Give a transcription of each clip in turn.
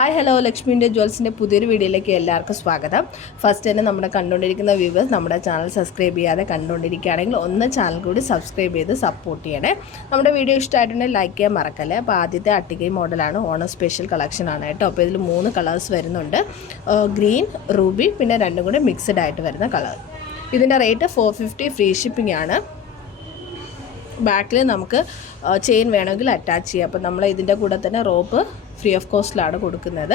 Hi hello ലക്ഷ്മിൻ്റെ ജ്വൽസിൻ്റെ പുതിയൊരു വീഡിയോയിലേക്ക് എല്ലാവർക്കും സ്വാഗതം. ഫസ്റ്റ് തന്നെ നമ്മുടെ കണ്ടുകൊണ്ടിരിക്കുന്ന വ്യൂവേഴ്സ് നമ്മുടെ ചാനൽ സബ്സ്ക്രൈബ് ചെയ്യാതെ കണ്ടുകൊണ്ടിരിക്കുകയാണെങ്കിൽ ഒന്ന് ചാനൽ കൂടി സബ്സ്ക്രൈബ് ചെയ്ത് സപ്പോർട്ട് ചെയ്യണേ. നമ്മുടെ വീഡിയോ ഇഷ്ടമായിട്ടുണ്ടെങ്കിൽ ലൈക്ക് ചെയ്യാൻ മറക്കല്ലേ. അപ്പോൾ ആദ്യത്തെ അട്ടികൈ മോഡലാണ്, ഓണം സ്പെഷ്യൽ കളക്ഷനാണ് കേട്ടോ. അപ്പോൾ ഇതിൽ 3 കളേഴ്സ് വരുന്നുണ്ട്, ഗ്രീൻ, റൂബി, പിന്നെ രണ്ടും കൂടി മിക്സ്ഡ് ആയിട്ട് വരുന്ന കളർ. ഇതിൻ്റെ റേറ്റ് 450, ഫ്രീ ഷിപ്പിംഗ് ആണ്. ബാക്കിൽ നമുക്ക് ചെയിൻ വേണമെങ്കിൽ അറ്റാച്ച് ചെയ്യാം. അപ്പോൾ നമ്മൾ ഇതിൻ്റെ കൂടെ തന്നെ റോപ്പ് ഫ്രീ ഓഫ് കോസ്റ്റിലാണ് കൊടുക്കുന്നത്.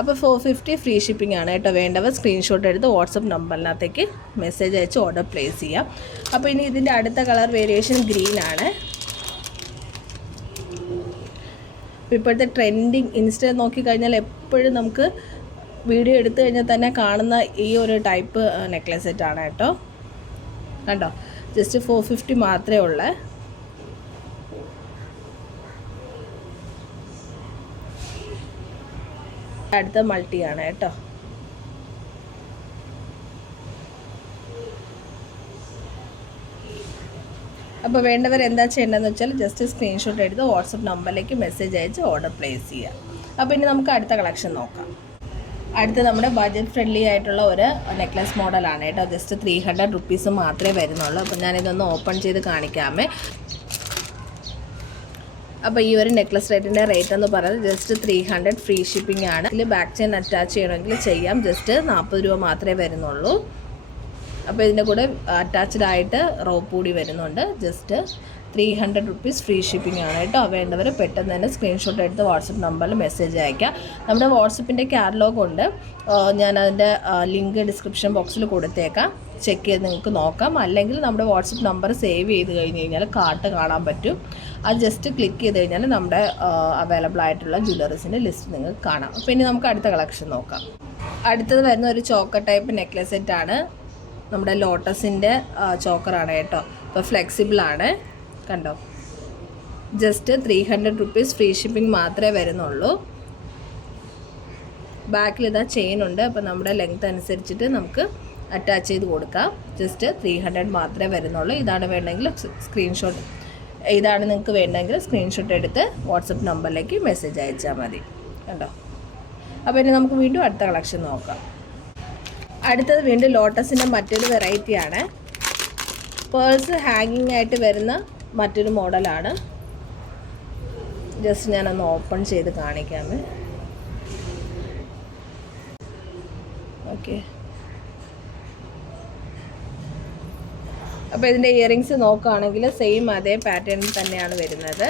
അപ്പോൾ 450 ഫ്രീ ഷിപ്പിംഗ് ആണ് കേട്ടോ. വേണ്ടവർ സ്ക്രീൻഷോട്ട് എടുത്ത് വാട്സപ്പ് നമ്പറിനകത്തേക്ക് മെസ്സേജ് അയച്ച് ഓർഡർ പ്ലേസ് ചെയ്യാം. അപ്പോൾ ഇനി ഇതിൻ്റെ അടുത്ത കളർ വേരിയേഷൻ ഗ്രീൻ ആണ്. ഇപ്പോഴത്തെ ട്രെൻഡിങ് ഇൻസ്റ്റ നോക്കിക്കഴിഞ്ഞാൽ എപ്പോഴും നമുക്ക് വീഡിയോ എടുത്തു കഴിഞ്ഞാൽ തന്നെ കാണുന്ന ഈ ഒരു ടൈപ്പ് നെക്ലസ് സെറ്റാണ് കേട്ടോ. കണ്ടോ, ജസ്റ്റ് 450 മാത്രമേ ഉള്ളൂ. അടുത്ത മൾട്ടിയാണ് കേട്ടോ. അപ്പോൾ വേണ്ടവർ എന്താ ചെയ്യേണ്ടതെന്ന് വെച്ചാൽ ജസ്റ്റ് സ്ക്രീൻഷോട്ട് എടുത്ത് വാട്സപ്പ് നമ്പറിലേക്ക് മെസ്സേജ് അയച്ച് ഓർഡർ പ്ലേസ് ചെയ്യാം. അപ്പോൾ ഇനി നമുക്ക് അടുത്ത കളക്ഷൻ നോക്കാം. അടുത്ത നമ്മുടെ ബഡ്ജറ്റ് ഫ്രണ്ട്ലി ആയിട്ടുള്ള ഒരു നെക്ലസ് മോഡലാണ് കേട്ടോ. ജസ്റ്റ് 300 റുപ്പീസ് മാത്രമേ വരുന്നുള്ളൂ. അപ്പോൾ ഞാനിതൊന്ന് ഓപ്പൺ ചെയ്ത് കാണിക്കാമേ. അപ്പോൾ ഈ ഒരു നെക്ലസ് റേറ്റിൻ്റെ റേറ്റ് എന്ന് പറയുന്നത് ജസ്റ്റ് 300, ഫ്രീ ഷിപ്പിംഗ് ആണ്. ഇതിൽ ബാക്ക് ചെയിൻ അറ്റാച്ച് ചെയ്യണമെങ്കിൽ ചെയ്യാം. ജസ്റ്റ് 40 രൂപ മാത്രമേ വരുന്നുള്ളൂ. അപ്പോൾ ഇതിൻ്റെ കൂടെ അറ്റാച്ച്ഡ് ആയിട്ട് റോപ്പ് കൂടി വരുന്നുണ്ട്. ജസ്റ്റ് 300 റുപ്പീസ്, ഫ്രീ ഷിപ്പിംഗ് ആണ് കേട്ടോ. വേണ്ടവർ പെട്ടെന്ന് തന്നെ സ്ക്രീൻഷോട്ട് എടുത്ത് വാട്സപ്പ് നമ്പറിൽ മെസ്സേജ് അയക്കാം. നമ്മുടെ വാട്സപ്പിൻ്റെ കാറ്റലോഗ് ഉണ്ട്, ഞാൻ അതിൻ്റെ ലിങ്ക് ഡിസ്ക്രിപ്ഷൻ ബോക്സിൽ കൊടുത്തേക്കാം. ചെക്ക് ചെയ്ത് നിങ്ങൾക്ക് നോക്കാം. അല്ലെങ്കിൽ നമ്മുടെ വാട്സപ്പ് നമ്പർ സേവ് ചെയ്ത് കഴിഞ്ഞ് കഴിഞ്ഞാൽ കാർട്ട് കാണാൻ പറ്റും. അത് ജസ്റ്റ് ക്ലിക്ക് ചെയ്ത് കഴിഞ്ഞാൽ നമ്മുടെ അവൈലബിൾ ആയിട്ടുള്ള ജ്വല്ലറീസിൻ്റെ ലിസ്റ്റ് നിങ്ങൾക്ക് കാണാം. അപ്പോൾ ഇനി നമുക്ക് അടുത്ത കളക്ഷൻ നോക്കാം. അടുത്തത് വരുന്ന ഒരു ചോക്കർ ടൈപ്പ് നെക്ലസ് സെറ്റാണ്. നമ്മുടെ ലോട്ടസിൻ്റെ ചോക്കറാണ് കേട്ടോ. അപ്പോൾ ഫ്ലെക്സിബിളാണ്, കണ്ടോ. ജസ്റ്റ് 300 റുപ്പീസ്, ഫ്രീ ഷിപ്പിംഗ് മാത്രമേ വരുന്നുള്ളൂ. ബാക്കിൽ ഇതാ ചെയിൻ ഉണ്ട്. അപ്പോൾ നമ്മുടെ ലെങ്ത് അനുസരിച്ചിട്ട് നമുക്ക് അറ്റാച്ച് ചെയ്ത് കൊടുക്കാം. ജസ്റ്റ് 300 മാത്രമേ വരുന്നുള്ളൂ. ഇതാണ് നിങ്ങൾക്ക് വേണ്ടെങ്കിൽ സ്ക്രീൻഷോട്ട് എടുത്ത് വാട്സപ്പ് നമ്പറിലേക്ക് മെസ്സേജ് അയച്ചാൽ മതി, കണ്ടോ. അപ്പോൾ ഇനി നമുക്ക് വീണ്ടും അടുത്ത കളക്ഷൻ നോക്കാം. അടുത്തത് വീണ്ടും ലോട്ടസിൻ്റെ മറ്റൊരു വെറൈറ്റിയാണ്. പേഴ്സ് ഹാങ്ങിങ് ആയിട്ട് വരുന്ന മറ്റൊരു മോഡലാണ്. ജസ്റ്റ് ഞാനൊന്ന് ഓപ്പൺ ചെയ്ത് കാണിക്കാമേ. ഓക്കെ, അപ്പോൾ ഇതിൻ്റെ ഇയറിങ്സ് നോക്കുകയാണെങ്കിൽ സെയിം അതേ പാറ്റേണിൽ തന്നെയാണ് വരുന്നത്.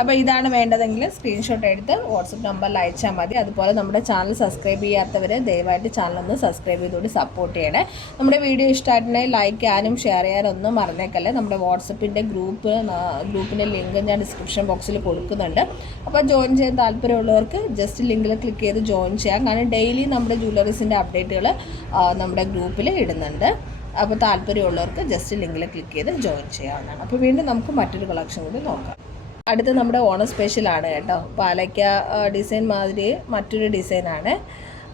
അപ്പോൾ ഇതാണ് വേണ്ടതെങ്കിൽ സ്ക്രീൻഷോട്ട് എടുത്ത് വാട്സപ്പ് നമ്പറിൽ അയച്ചാൽ മതി. അതുപോലെ നമ്മുടെ ചാനൽ സബ്സ്ക്രൈബ് ചെയ്യാത്തവർ ദയവായിട്ട് ചാനലൊന്ന് സബ്സ്ക്രൈബ് ചെയ്തുകൊണ്ട് സപ്പോർട്ട് ചെയ്യണേ. നമ്മുടെ വീഡിയോ ഇഷ്ടമായിട്ടുണ്ടെങ്കിൽ ലൈക്ക് ചെയ്യാനും ഷെയർ ചെയ്യാനും ഒന്നും മറന്നേക്കല്ലേ. നമ്മുടെ വാട്സപ്പിൻ്റെ ഗ്രൂപ്പിൻ്റെ ലിങ്ക് ഞാൻ ഡിസ്ക്രിപ്ഷൻ ബോക്സിൽ കൊടുക്കുന്നുണ്ട്. അപ്പോൾ ജോയിൻ ചെയ്യാൻ താല്പര്യമുള്ളവർക്ക് ജസ്റ്റ് ലിങ്കിൽ ക്ലിക്ക് ചെയ്ത് ജോയിൻ ചെയ്യാം. കാരണം ഡെയിലി നമ്മുടെ ജ്വല്ലറീസിൻ്റെ അപ്ഡേറ്റുകൾ നമ്മുടെ ഗ്രൂപ്പിൽ ഇടുന്നുണ്ട്. അപ്പോൾ താല്പര്യമുള്ളവർക്ക് ജസ്റ്റ് ലിങ്കിൽ ക്ലിക്ക് ചെയ്ത് ജോയിൻ ചെയ്യാവുന്നതാണ്. അപ്പോൾ വീണ്ടും നമുക്ക് മറ്റൊരു കളക്ഷൻ കൂടി നോക്കാം. അടുത്ത നമ്മുടെ ഓണം സ്പെഷ്യലാണ് കേട്ടോ. പാലയ്ക്ക ഡിസൈൻ മാതിരി മറ്റൊരു ഡിസൈനാണ്.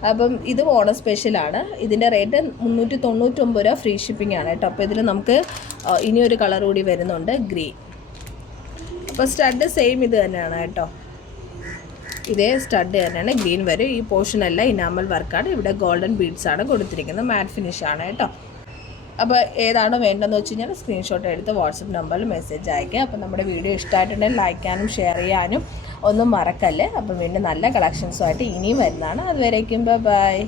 അപ്പം ഇതും ഓണം സ്പെഷ്യലാണ്. ഇതിൻ്റെ റേറ്റ് 399 രൂപ, ഫ്രീ ഷിപ്പിംഗ് ആണ് കേട്ടോ. അപ്പോൾ ഇതിൽ നമുക്ക് ഇനിയൊരു കളർ കൂടി വരുന്നുണ്ട്, ഗ്രീൻ. അപ്പോൾ സ്റ്റഡ് സെയിം ഇത് തന്നെയാണ് കേട്ടോ. ഇതേ സ്റ്റഡ് തന്നെയാണ്, ഗ്രീൻ വരും. ഈ പോർഷനല്ല ഇനാമൽ വർക്കാണ്. ഇവിടെ ഗോൾഡൻ ബീഡ്സ് ആണ് കൊടുത്തിരിക്കുന്നത്. മാറ്റ് ഫിനിഷാണ് കേട്ടോ. അപ്പോൾ ഏതാണോ വേണ്ടതെന്ന് വെച്ച് കഴിഞ്ഞാൽ സ്ക്രീൻഷോട്ട് എടുത്ത് വാട്സപ്പ് നമ്പറിൽ മെസ്സേജ് അയക്കുക. അപ്പോൾ നമ്മുടെ വീഡിയോ ഇഷ്ടമായിട്ടുണ്ടെങ്കിൽ ലൈക്ക് ചെയ്യാനും ഷെയർ ചെയ്യാനും ഒന്നും മറക്കല്ലേ. അപ്പോൾ വീണ്ടും നല്ല കളക്ഷൻസുമായിട്ട് ഇനിയും വരുന്നതാണ്. അതുവരേക്കും ബൈ.